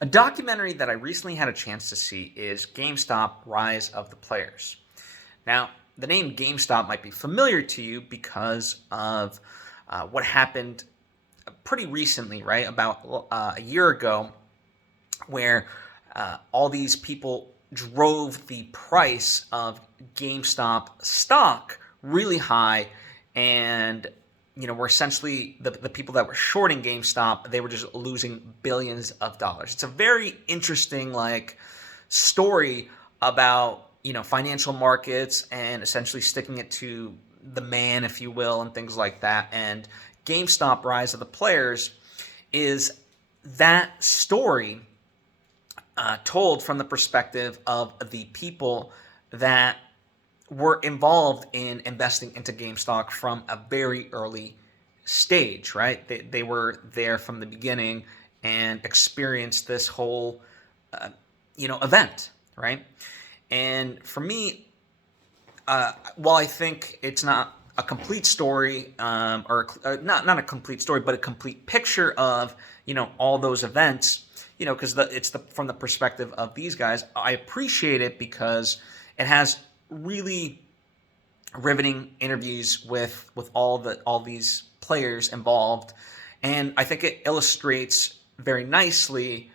A documentary that I recently had a chance to see is GameStop Rise of the Players. Now, the name GameStop might be familiar to you because of what happened pretty recently, right? About a year ago, where all these people drove the price of GameStop stock really high, and were essentially the people that were shorting GameStop. They were just losing billions of dollars. It's a very interesting story about financial markets and essentially sticking it to the man, if you will, and things like that. And GameStop Rise of the Players is that story told from the perspective of the people that were involved in investing into GameStop from a very early stage, right? They were there from the beginning and experienced this whole, event, right? And for me, while I think it's not a complete story, or not a complete story, but a complete picture of all those events, because it's from the perspective of these guys. I appreciate it because it has really riveting interviews with all these players involved, and I think it illustrates very nicely,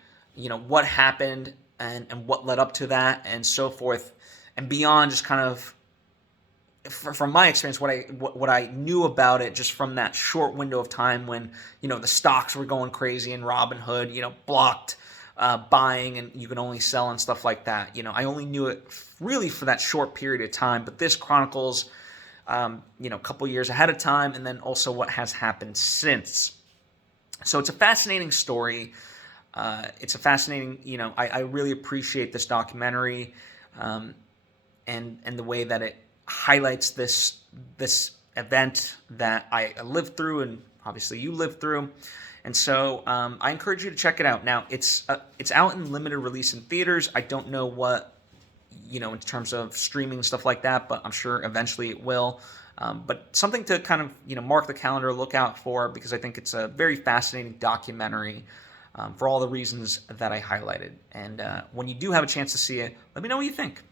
what happened and what led up to that and so forth, and beyond just kind of from my experience, what I knew about it just from that short window of time when the stocks were going crazy and Robinhood blocked buying and you can only sell and stuff like that. I only knew it really for that short period of time, but this chronicles a couple years ahead of time, and then also what has happened since. So it's a fascinating story. It's a fascinating, I really appreciate this documentary, and the way that it highlights this event that I lived through, and obviously you lived through. And so I encourage you to check it out. Now it's out in limited release in theaters. I don't know what in terms of streaming and stuff like that, but I'm sure eventually it will. But something to kind of mark the calendar, look out for, because I think it's a very fascinating documentary for all the reasons that I highlighted. And when you do have a chance to see it, let me know what you think.